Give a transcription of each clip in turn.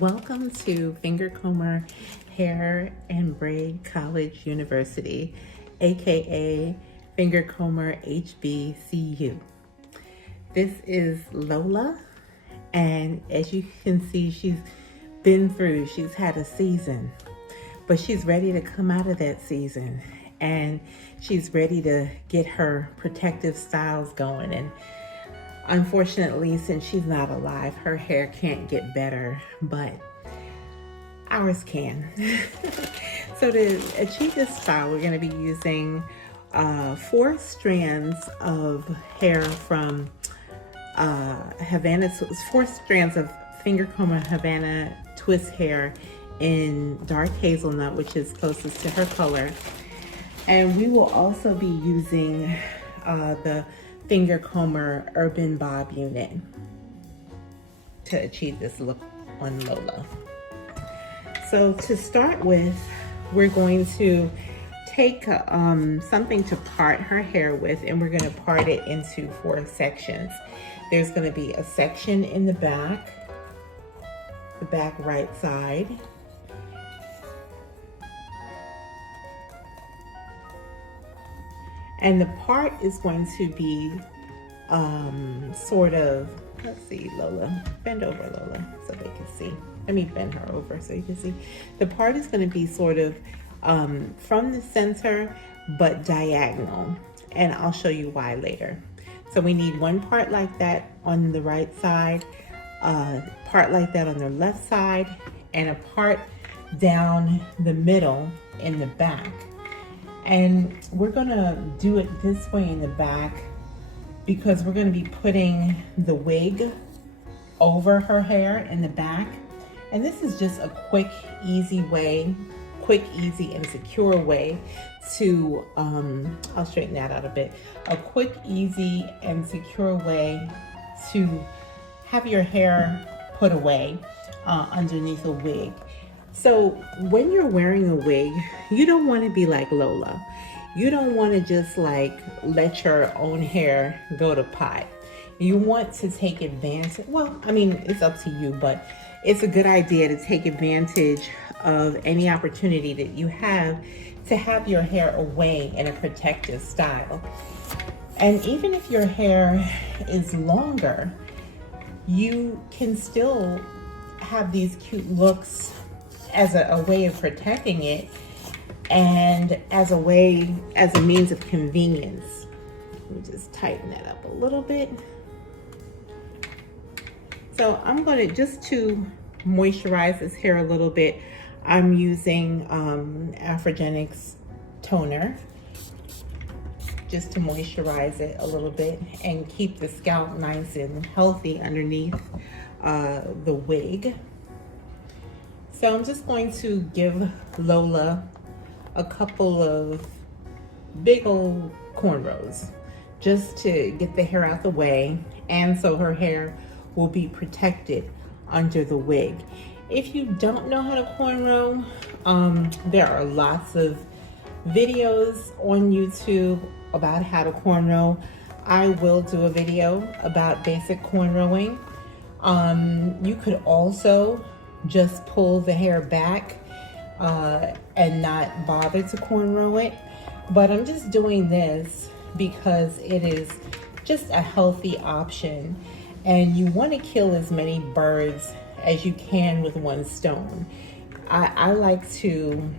Welcome to Fingercomber Hair and Braid College University, aka Fingercomber HBCU. This is Lola, and as you can see, she's had a season, but she's ready to come out of that season, and she's ready to get her protective styles going. And unfortunately, since she's not alive, her hair can't get better, but ours can. So to achieve this style, we're going to be using 4 strands of hair from Havana, 4 strands of Fingercomber Havana Twist hair in dark hazelnut, which is closest to her color. And we will also be using the Fingercomber Urban Bob Unit to achieve this look on Lola. So to start with, we're going to take something to part her hair with, and we're going to part it into 4 sections. There's going to be a section in the back right side. And the part is going to be sort of, let's see, Lola, bend over, Lola, so they can see. Let me bend her over so you can see. The part is going to be sort of from the center, but diagonal. And I'll show you why later. So we need one part like that on the right side, part like that on the left side, and a part down the middle in the back. And we're gonna do it this way in the back because we're gonna be putting the wig over her hair in the back. And this is just a quick, easy, and secure way to, I'll straighten that out a bit. A quick, easy, and secure way to have your hair put away underneath a wig. So when you're wearing a wig, you don't want to be like Lola. You don't want to just like let your own hair go to pot. You want to take advantage. Well, I mean, it's up to you, but it's a good idea to take advantage of any opportunity that you have to have your hair away in a protective style. And even if your hair is longer, you can still have these cute looks as a way of protecting it, and as a means of convenience. Let me just tighten that up a little bit. So I'm going to, just to moisturize this hair a little bit, I'm using African's toner just to moisturize it a little bit and keep the scalp nice and healthy underneath the wig. So I'm just going to give Lola a couple of big old cornrows just to get the hair out the way, and so her hair will be protected under the wig. If you don't know how to cornrow, there are lots of videos on YouTube about how to cornrow. I will do a video about basic cornrowing. You could also just pull the hair back and not bother to cornrow it. But I'm just doing this because it is just a healthy option, and you want to kill as many birds as you can with one stone. I like to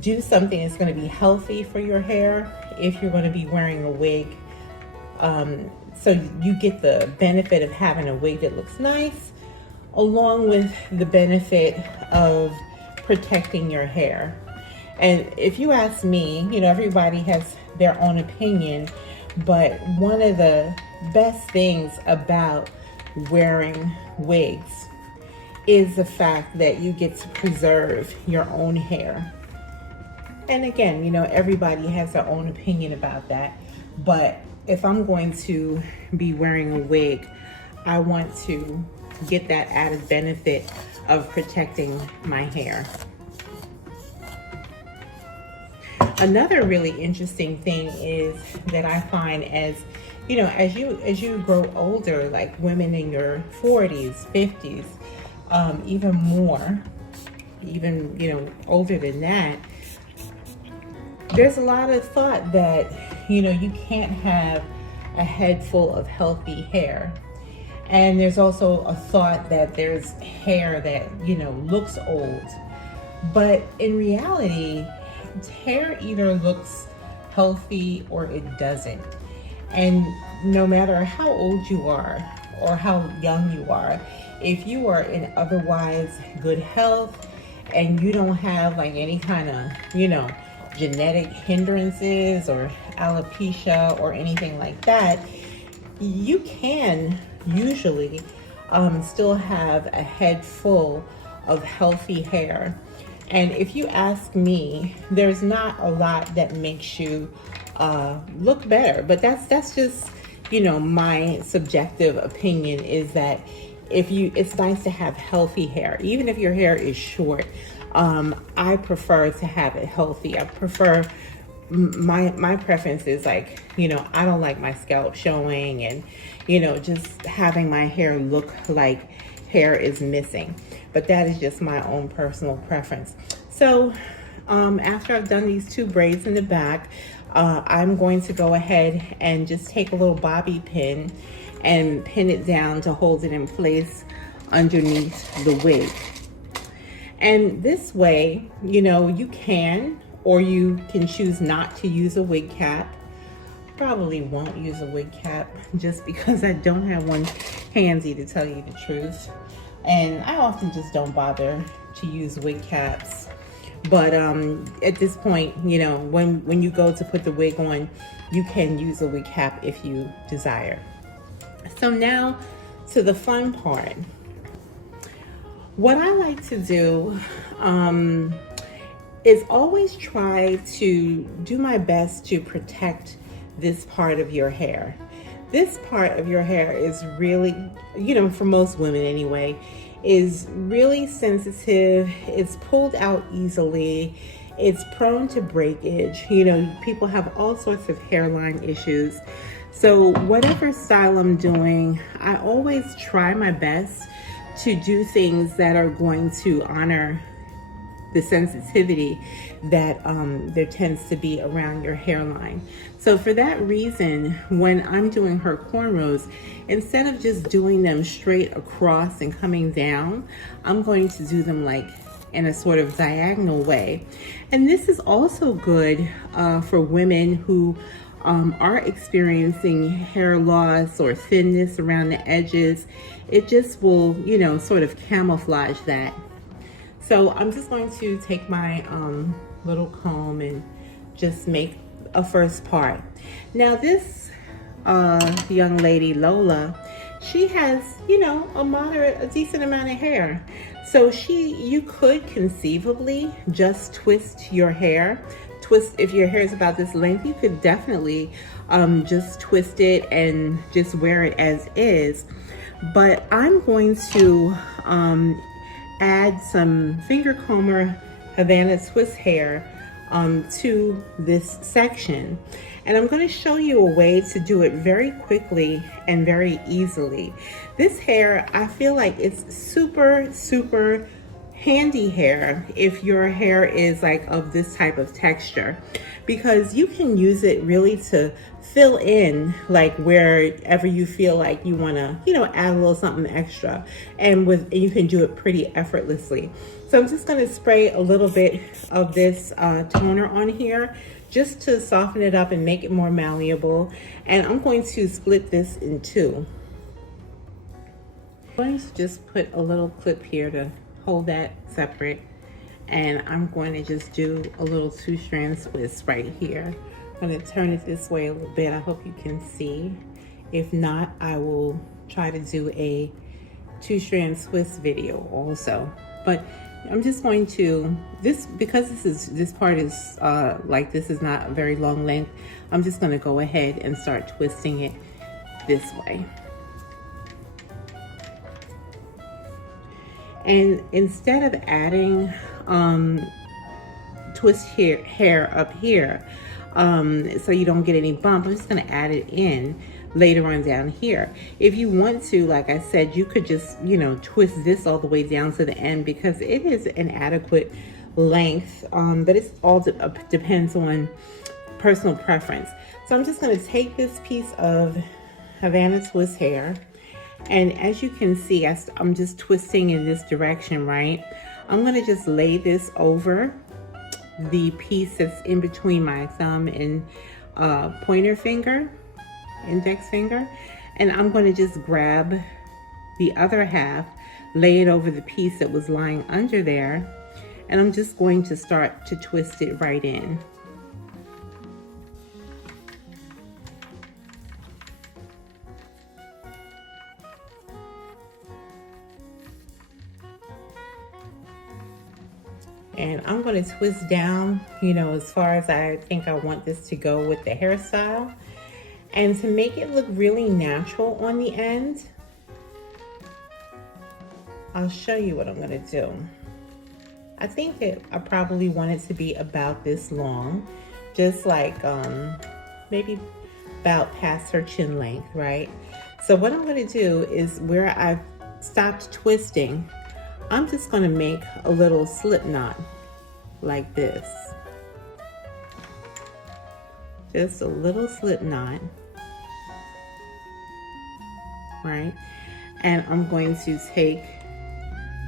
do something that's going to be healthy for your hair if you're going to be wearing a wig. So you get the benefit of having a wig that looks nice, along with the benefit of protecting your hair. And if you ask me, you know, everybody has their own opinion, but one of the best things about wearing wigs is the fact that you get to preserve your own hair. And again, you know, everybody has their own opinion about that, but if I'm going to be wearing a wig, I want to get that added benefit of protecting my hair. Another really interesting thing is that I find, as you know, as you grow older, like women in your 40s, 50s, even more, even, you know, older than that, there's a lot of thought that, you know, you can't have a head full of healthy hair. And there's also a thought that there's hair that, you know, looks old. But in reality, hair either looks healthy or it doesn't. And no matter how old you are or how young you are, if you are in otherwise good health and you don't have like any kind of, you know, genetic hindrances or alopecia or anything like that, you can usually still have a head full of healthy hair. And if you ask me, there's not a lot that makes you look better, but that's just, you know, my subjective opinion is that it's nice to have healthy hair, even if your hair is short. I prefer to have it healthy. I prefer, my preference is like, you know, I don't like my scalp showing and, you know, just having my hair look like hair is missing. But that is just my own personal preference. So after I've done these 2 braids in the back, I'm going to go ahead and just take a little bobby pin and pin it down to hold it in place underneath the wig. And this way, you know, you can, or you can choose not to use a wig cap. Probably won't use a wig cap just because I don't have one handy, to tell you the truth. And I often just don't bother to use wig caps. But at this point, you know, when you go to put the wig on, you can use a wig cap if you desire. So now to the fun part. What I like to do is always try to do my best to protect this part of your hair. This part of your hair is really, you know, for most women anyway, is really sensitive. It's pulled out easily. It's prone to breakage. You know, people have all sorts of hairline issues. So whatever style I'm doing, I always try my best to do things that are going to honor the sensitivity that there tends to be around your hairline. So for that reason, when I'm doing her cornrows, instead of just doing them straight across and coming down, I'm going to do them like in a sort of diagonal way. And this is also good for women who are experiencing hair loss or thinness around the edges. It just will, you know, sort of camouflage that. So I'm just going to take my little comb and just make a first part. Now this young lady, Lola, she has, you know, a decent amount of hair. So you could conceivably just twist your hair. If your hair is about this length, you could definitely just twist it and just wear it as is. But I'm going to add some Fingercomber Havana Twist hair to this section. And I'm going to show you a way to do it very quickly and very easily. This hair, I feel like it's super, super handy hair if your hair is like of this type of texture, because you can use it really to fill in like wherever you feel like you want to, you know, add a little something extra, and you can do it pretty effortlessly. So I'm just going to spray a little bit of this toner on here just to soften it up and make it more malleable. And I'm going to split this in 2. I'm going to just put a little clip here to hold that separate, and I'm going to just do a little 2-strand twist right here. I'm going to turn it this way a little bit. I hope you can see. If not, I will try to do a 2-strand twist video also. But I'm just going to, because this part is like this is not a very long length, I'm just going to go ahead and start twisting it this way. And instead of adding twist hair up here, so you don't get any bump. I'm just gonna add it in later on down here. If you want to, like I said, you could just, you know, twist this all the way down to the end because it is an adequate length, but it's all depends on personal preference. So I'm just going to take this piece of Havana Twist hair, and as you can see, I'm just twisting in this direction, right? I'm going to just lay this over the piece that's in between my thumb and pointer finger, index finger, and I'm going to just grab the other half, lay it over the piece that was lying under there, and I'm just going to start to twist it right in. And I'm going to twist down, you know, as far as I think I want this to go with the hairstyle. And to make it look really natural on the end, I'll show you what I'm going to do. I think that I probably want it to be about this long, just like maybe about past her chin length, right? So what I'm going to do is where I've stopped twisting, I'm just going to make a little slip knot like this. Just a little slip knot, right? And I'm going to take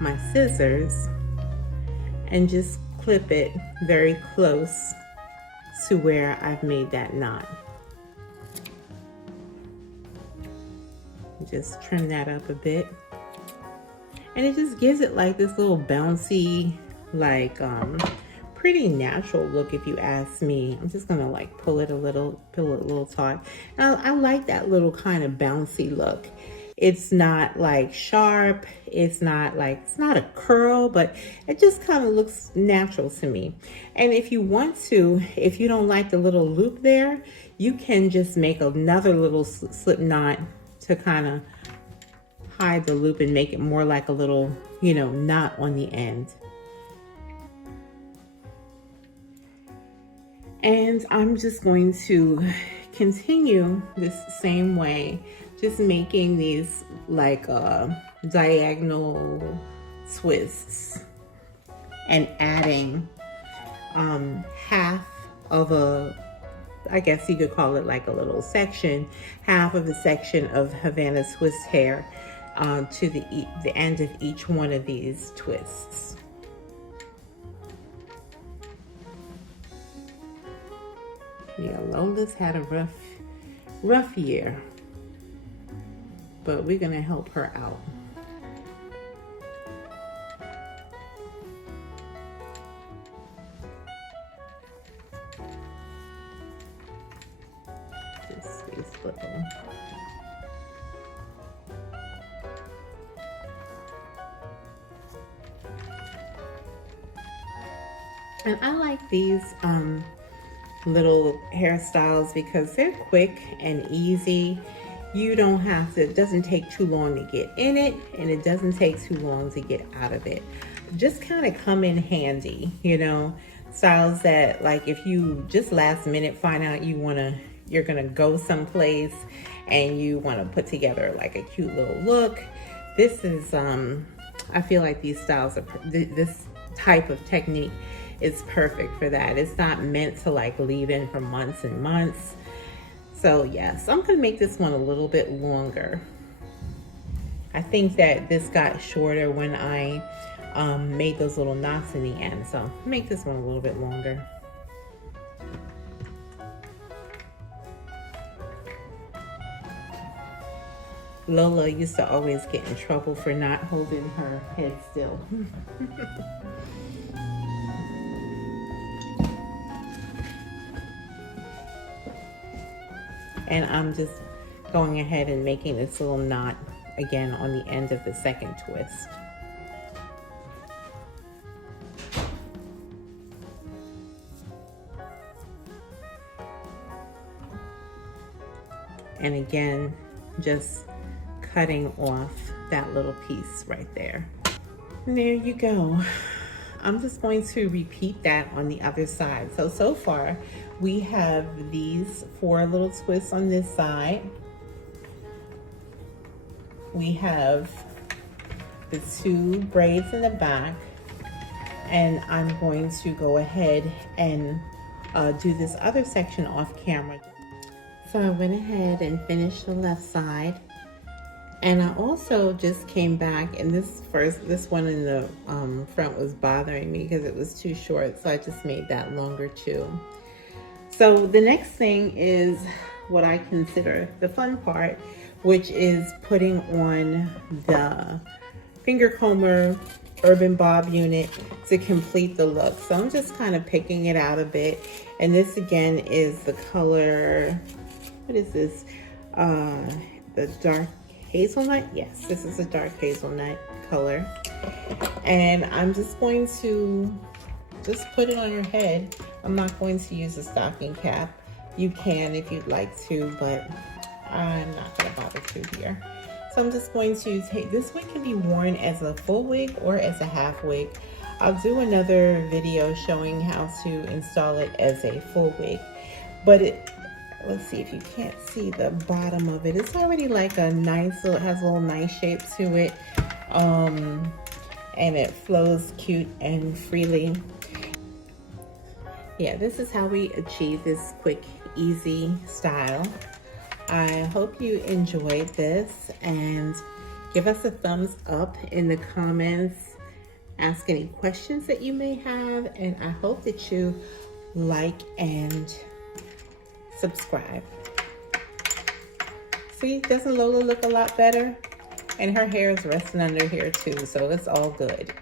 my scissors and just clip it very close to where I've made that knot. Just trim that up a bit. And it just gives it like this little bouncy, like pretty natural look if you ask me. I'm just gonna like pull it a little taut. And I like that little kind of bouncy look. It's not like sharp, it's not a curl, but it just kind of looks natural to me. And if you want to, if you don't like the little loop there, you can just make another little slip knot to kind of hide the loop and make it more like a little, you know, knot on the end. And I'm just going to continue this same way, just making these like diagonal twists and adding half of a, I guess you could call it like a little section, half of a section of Havana Twist hair to the end of each one of these twists. Yeah, Lola's had a rough year, but we're gonna help her out. Just these little. And I like these little hairstyles because they're quick and easy. You don't have to, it doesn't take too long to get in it, and it doesn't take too long to get out of it. Just kind of come in handy, you know, styles that like if you just last minute find out you're gonna go someplace and you want to put together like a cute little look. This is I feel like these styles are this type of technique is perfect for that. It's not meant to like leave in for months and months. So yes, I'm gonna make this one a little bit longer. I think that this got shorter when I made those little knots in the end. So I'll make this one a little bit longer. Lola used to always get in trouble for not holding her head still. And I'm just going ahead and making this little knot again on the end of the second twist. And again, just cutting off that little piece right there. And there you go. I'm just going to repeat that on the other side. So far, We have these 4 little twists on this side. We have the 2 braids in the back, and I'm going to go ahead and do this other section off camera. So I went ahead and finished the left side, and I also just came back, and this one in the front was bothering me because it was too short, so I just made that longer too. So the next thing is what I consider the fun part, which is putting on the Fingercomber Urban Bob Unit to complete the look. So I'm just kind of picking it out a bit. And this again is the color, what is this? The dark hazelnut? Yes, this is a dark hazelnut color. And I'm just going to just put it on your head. I'm not going to use a stocking cap. You can if you'd like to, but I'm not gonna bother to here. So I'm just going to take, this wig can be worn as a full wig or as a half wig. I'll do another video showing how to install it as a full wig. But let's see if you can't see the bottom of it. It's already like a nice, it has a little nice shape to it. And it flows cute and freely. Yeah, this is how we achieve this quick, easy style. I hope you enjoyed this, and give us a thumbs up in the comments. Ask any questions that you may have, and I hope that you like and subscribe. See, doesn't Lola look a lot better? And her hair is resting under here too, so it's all good.